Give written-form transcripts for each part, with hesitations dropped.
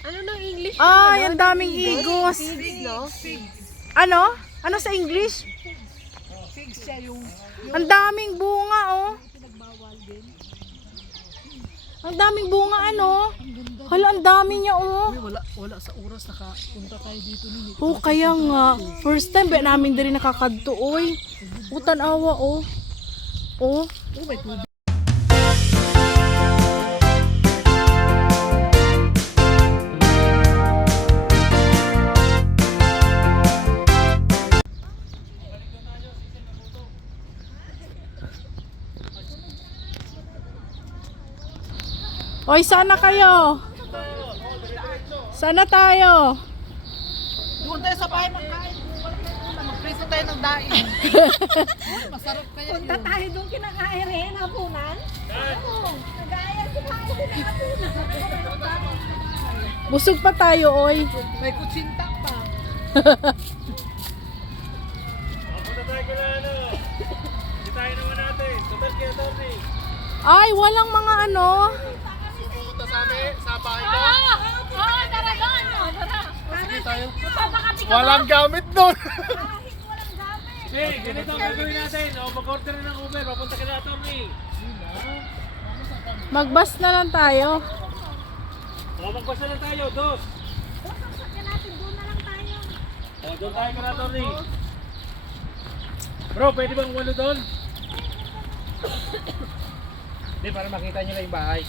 Ano na English? Ay, ang daming igos. Figs, no? Ano? Ano sa English? Figs siya yung Ang daming bunga, oh. pinagbawal din. Ang daming bunga, ano? Hala, ang dami niya, oh. Uy, wala sa oras nakapunta tayo dito nini. Oh, kaya nga. First time ba namin din nakakadto, oy. Utan awa, oh. Oh. Oh, may tubig. Oy, sana kayo? Sana tayo? Doon tayo sa bahay magkain. Magpreso tayo ng daing. Uy, masarap kaya yun. Punta tayo doon kinakain rin, hapunan. Oo, nag-aaya si Paolo hapunan. Busog pa tayo, oy. May kutsinta pa. Punta tayo kung ano. Hindi tayo naman natin. Total kaya Tony. Ay, walang mga ano. Pupunta sa amin, sa bahay ko. Oo, tara doon. Tara. Sige tayo. Magpapakati ka ba? Walang gamit doon. Kahit walang gamit. Hey, ganito ang gagawin natin. O, mag-order na ng Uber. Papunta ka na, Tony. Magbus na lang tayo. O, magbasa na tayo. Dos. Sasakyan natin, doon na lang tayo. O, doon tayo ka na, Tony. Bro, pwede bang walo doon? Hindi, para makita nyo lang yung bahay.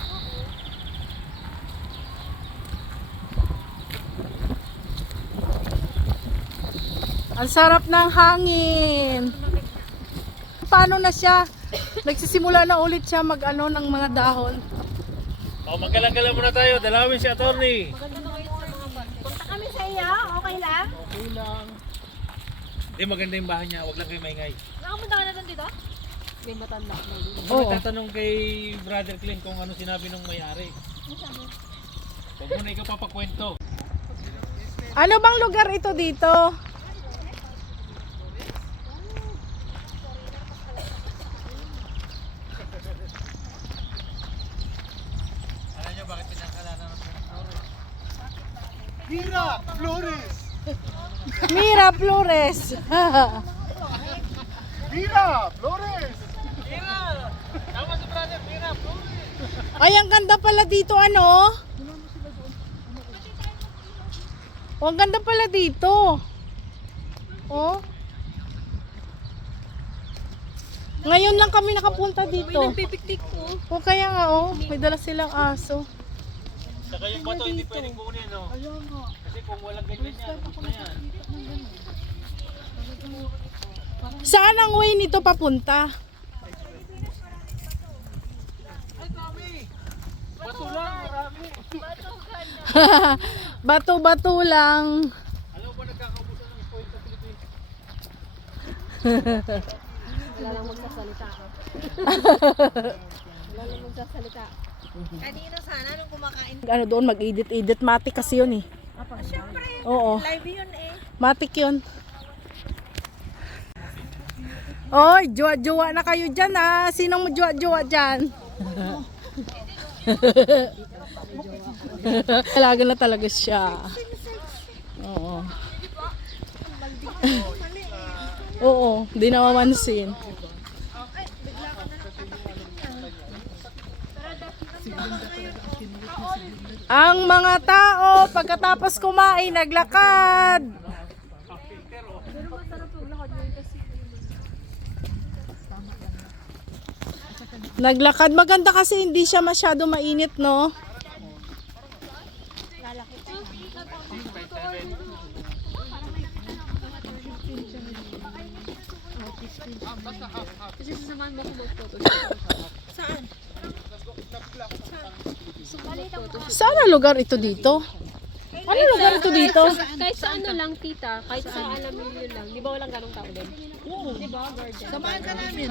Ang sarap ng hangin. Paano na siya? Nagsisimula na ulit siya mag-ano ng mga dahon. O, magalang-galang muna tayo. Dalawin si Atty. Punta kami sa iyo, okay lang? Okay lang. Hindi, maganda yung bahay niya. Huwag lang kayo maingay. Nakapunta ka na doon dito? May matanda na doon. Huwag Oo. mo tatanong kay Brother Clint kung ano sinabi ng may-ari. Huwag mo na ikaw papakwento. Ano bang lugar ito dito? Alam niyo bakit pinakalanan ng Hira! Flores! Mira Flores. Hira! Flores! Tama si Brother, hirap. Ay, ang ganda pala dito, ano? Oh, ang ganda pala dito. Oh. Ngayon lang kami nakapunta dito. Pipiktik ko. Oh, kaya nga, oh. May dala silang aso. Saka yung bato, hindi pwedeng kunin, no? Kasi kung walang ganyan yan, ubos na yan. Saan ang way nito papunta? Bato lang, marami. Bato-bato lang. Alam mo ba nagkakaubusan ng spoil sa Pilipinas? Wala lang magsasalita. Wala lang magsasalita. Kanina sana nung kumakain. Ano doon, mag-edit-edit. Matic kasi yun eh. Siyempre, Oo. live yun eh. Matic yun. Oy, jowa-jowa na kayo dyan ha. Sinong jowa-jowa dyan? Talaga na talaga siya. Oo. Oo, di na mamansin. Ang mga tao pagkatapos kumain naglakad. Naglakad. Maganda kasi hindi siya masyado mainit, no? Kasi sasamahan mo ko mag-photo. Saan? Saan ang lugar ito dito? Ano lugar ito dito? Kahit sa ano lang, tita. Kahit sa alam nyo lang. Di ba walang ganong tao din? Di ba, garden? Samahan ka namin.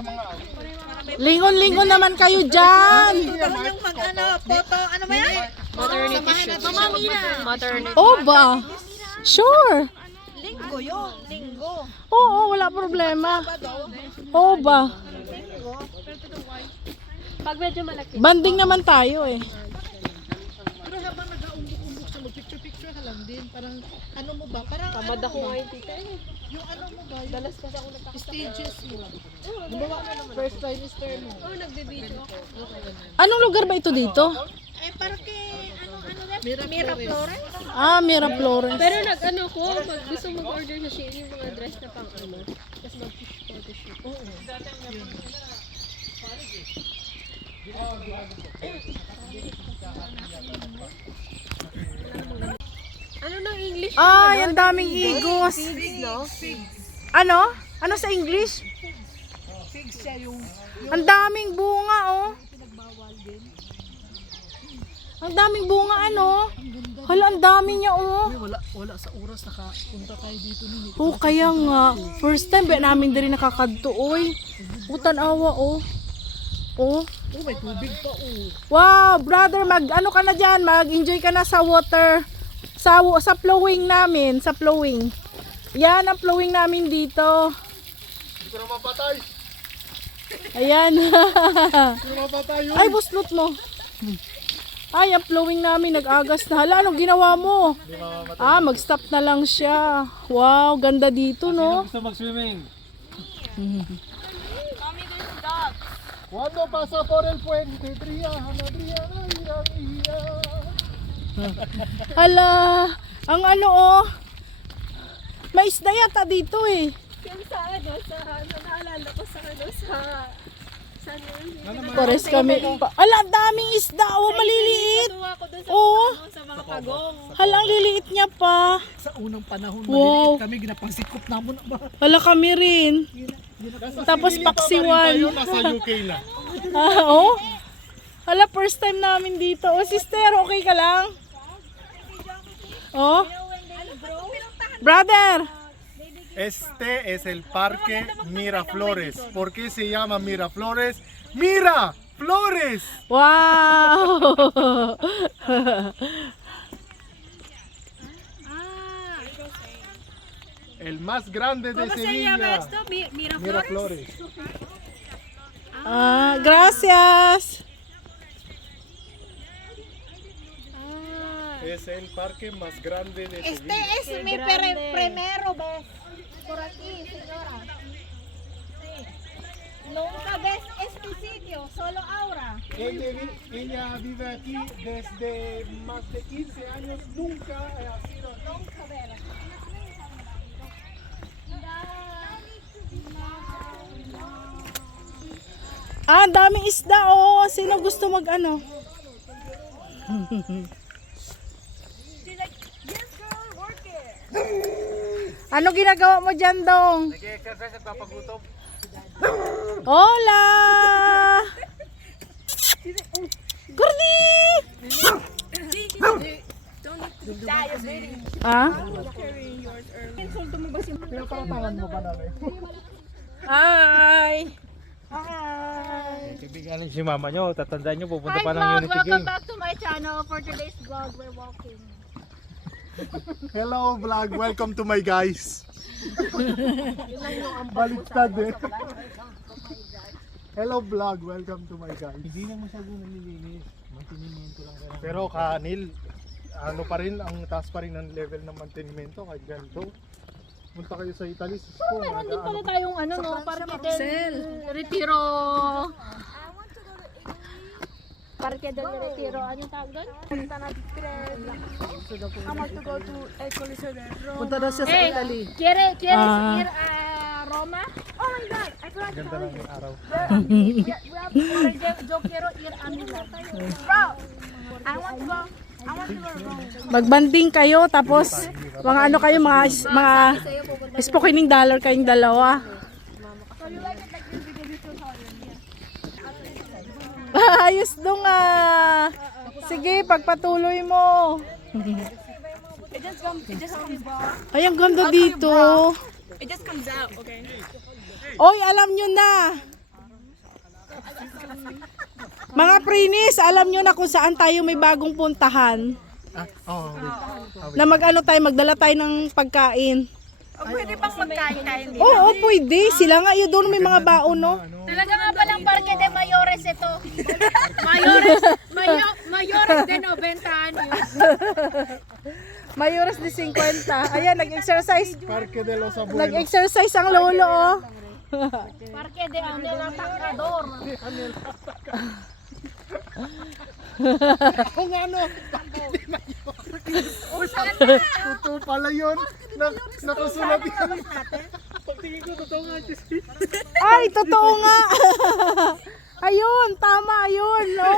Lingon-lingon naman kayo dyan. Yung mag-ano, photo, ano ba yan? Maternity shoot. Mamamina. Maternity. Oh ba? Sure. Linggo yun. Linggo. Oo, wala problema. Oo ba? Pag medyo malaki. Banding naman tayo eh. Pero habang nag-aumbok-umbok siya, mag-picture lang din. Parang, ano mo ba? Parang Tamad ano ako mo ba? ngayon, tita eh. Yung ano mo ba? Yung Dalas kasi ako nagkakasama. stages mo. Oo, Diba, first trimester mo. Oo, nagbe-video ako. Anong lugar ba ito dito? Eh, parke, ano Mira Miraflores? Ah, Miraflores. Pero nag-ano ko, gusto mag-order sa Shein yung mga dress na pang ano. Tapos mag-photoshoot. Oo. Ano na English? Ay, ang daming igos. Figs, no? Ano? Ano sa English? Figs siya yung Ang daming bunga, oh. pinagbawal din. Ang daming bunga, ano? Hala, ang dami niya, oh. Uy, wala sa oras nakapunta tayo dito nun. Oh, kaya nga. First time ba namin din nakakadto, oy. Utan awa, oh. Oh. Oh, may tubig pa, oh. Wow, brother, ano ka na dyan? Mag-enjoy ka na sa water. Sa flowing namin, sa flowing. Yan ang flowing namin dito. Hindi ko na mapatay. Ayan. Hindi ko na mapatay yun. Ay, buslot mo. Ay, ang flowing namin, nag-agas na. Hala, anong ginawa mo? Ah, mag-stop na lang siya. Wow, ganda dito, no? Gusto mag-swimming? Cuando pasa por el puente, Triana, Triana, ira, ira. Hala, ang ano, oh. May isda yata dito, eh. Yung sa ano, naalala ko sa ano, sa Pares kami. Ala, ang daming isda, oh, maliliit. Tuwa ko dun sa, Oo. ano, sa mga kagong. Hala, ang liliit niya pa. Sa unang panahon, Wow. maliliit kami, ginapangsikop namon ang mga. Hala, kami rin. Tapos paksiwan. Tayo nasa UK na. Ah, oh. Hala, first time namin dito. Oh, sister, okay ka lang? Oh. Brother. Este es el parque Miraflores. ¿Por qué se llama Miraflores? ¡Mira! ¡Flores! Wow. El más grande de Sevilla. Miraflores. Ah, gracias. Es el parque más grande de Este Sevilla. es mi primero vez por aquí, señora. Sí. Nunca ves este sitio, solo ahora. Ella vive aquí desde más de 15 años. Nunca ha sido aquí. Nunca ver. Ah, ang daming isda, oh. Sino gusto mag ano? Ano ginagawa mo dyan, Dong? Nag-exercise at papagutom. Hola! Gordy! Ah? Pinapatawan mo ba namin? Hi! Kaibiganin si mama nyo, tatandaan nyo, pupunta Hi pa ng vlog, Unity welcome Game. back to my channel. For today's vlog, we're walking. Hello vlog, welcome to my guys. Baliktad eh. Hello vlog, welcome to my guys. Hindi na masyado nalilinis. Mantinimiento lang kaya. Pero kanil, ano pa rin, ang taas pa rin ng level ng mantenimiento kahit ganito. Punta kayo sa Italy, sis ko. Meron din pala tayong ano, no, Parque del Retiro. Parque del Retiro. Anong tawag doon? Punta na Punta na siya sa Italy. ¿Quieres Ah. ir a Roma? Oh my God, I forgot to Ganda tell lang you. yung araw. Yo quiero ir a Milán. Bro, I want to go. Rome. Magbanding kayo, tapos mga ano kayo, mga spokening dollar kayong dalawa. Ayos dong ah. Sige, pagpatuloy mo. Ay, ang ganda dito. It just comes out, okay? Oy, alam nyo na. Mga prinis, alam nyo na kung saan tayo may bagong puntahan. Na mag-ano tayo, magdala tayo ng pagkain. Pwede bang magkain tayo dito? Oo, pwede. Sila nga, yun doon may mga baon, no? Talaga nga palang Parque de Mayores ito. Mayores de 90 años. Mayores de 50. Ayan, nag-exercise. Parque de los Abuelos. Nag-exercise ang lolo, oh. Parque de Anel Atacador. Kung ano, totoo pala yun. Nakasulat yan. Pagtingin ko, totoo nga, Chelsea. Ay, totoo nga. Ayun, tama, ayun, no.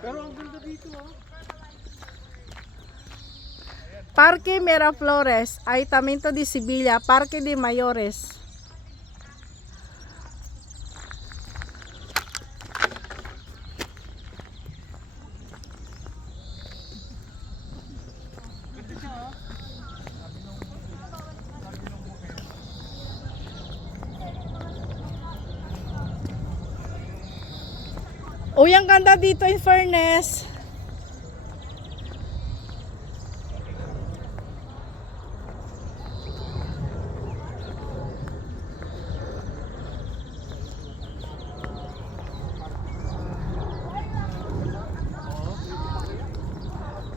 Pero ang ganda dito, ah. Parque Miraflores, Ayuntamiento de Sevilla, Parque de Mayores. Uy, ang ganda dito in fairness.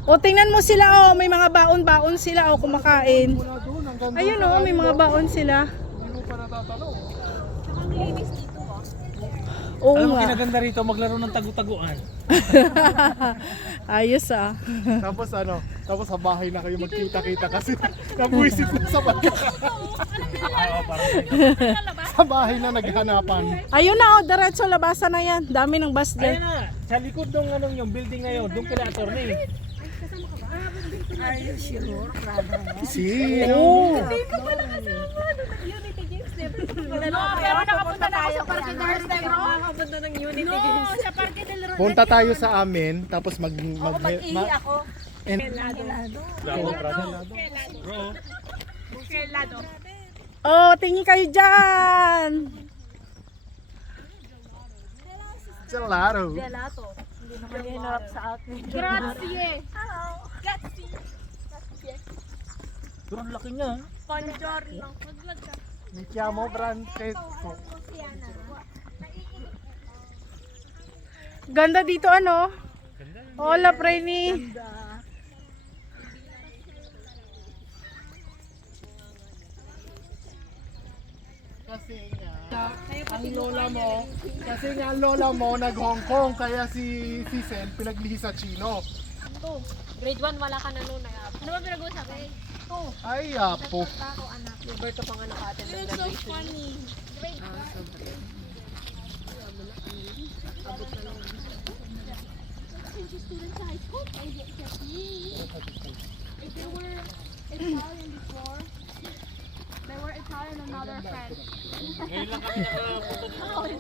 O, tingnan mo sila, oh, may mga baon-baon sila, oh, kumakain. Mula doon, hanggang doon. Ayun, oh, may mga baon sila. Hindi mo pa natatanong. Oo Alam mo, nga. kinaganda rito, maglaro ng tagu-taguan. Ayos, ah. Tapos sa bahay na kayo magkita-kita kasi nabuisit na sa sa bahay na naghanapan. Ayun na, oh, diretso labasan na yan. Dami ng bus Ayan dyan. na, sa likod ng anong yung building na yun, doon kila attorney. Si, Oo. Pero nakapunta na ako sa Parque del Negro. Nakapunta ng Unity Games. No, sa Parque del Negro. punta tayo sa amin, tapos Mag-ihi ako. Kelado. Oh, tingin kayo dyan. Gelato. Gelato. Hindi naman hinarap sa akin. Grazie. Hello. Grazie. Pero ang laki niya. Buongiorno. Mag-vlog ka. Mi chiamo Francesco. Ganda dito, ano? Hola, Preni. Kasi nga, ang lola mo nag-Hong Kong, kaya si Sel pinaglihi sa Chino. Grade 1 wala ka na noon. Ano ba pinag-uusapan? Ay, apo. Ako anak. Roberto pang anak atin. It's so funny. Grade 1. Students sa high school, I get if they were Italian before, they were Italian another friend. Ngayon lang kami nakapunta dito.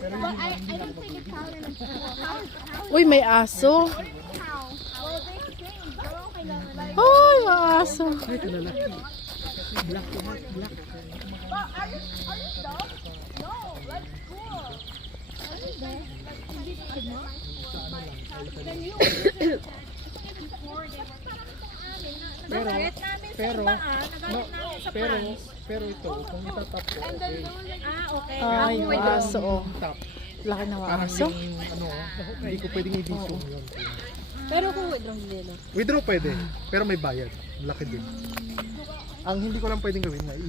But I don't think Italian is cool. Uy, may aso. How? Well, they change. Pero okay lang. Like, Ay, may aso. but are you dumb? No, that's cool. Are you dumb? Like, hindi ka dumb? Then you before they were Pero ito, kung itatap ko, okay. okay. Ay, yung aso, oh. Tap. Laki ng Parang aso. yung, hindi ko pwedeng i-zoom yun. Pero kung withdraw hindi na. Withdraw pwede, pero may bayad. Laki din. Ang hindi ko lang pwedeng gawin na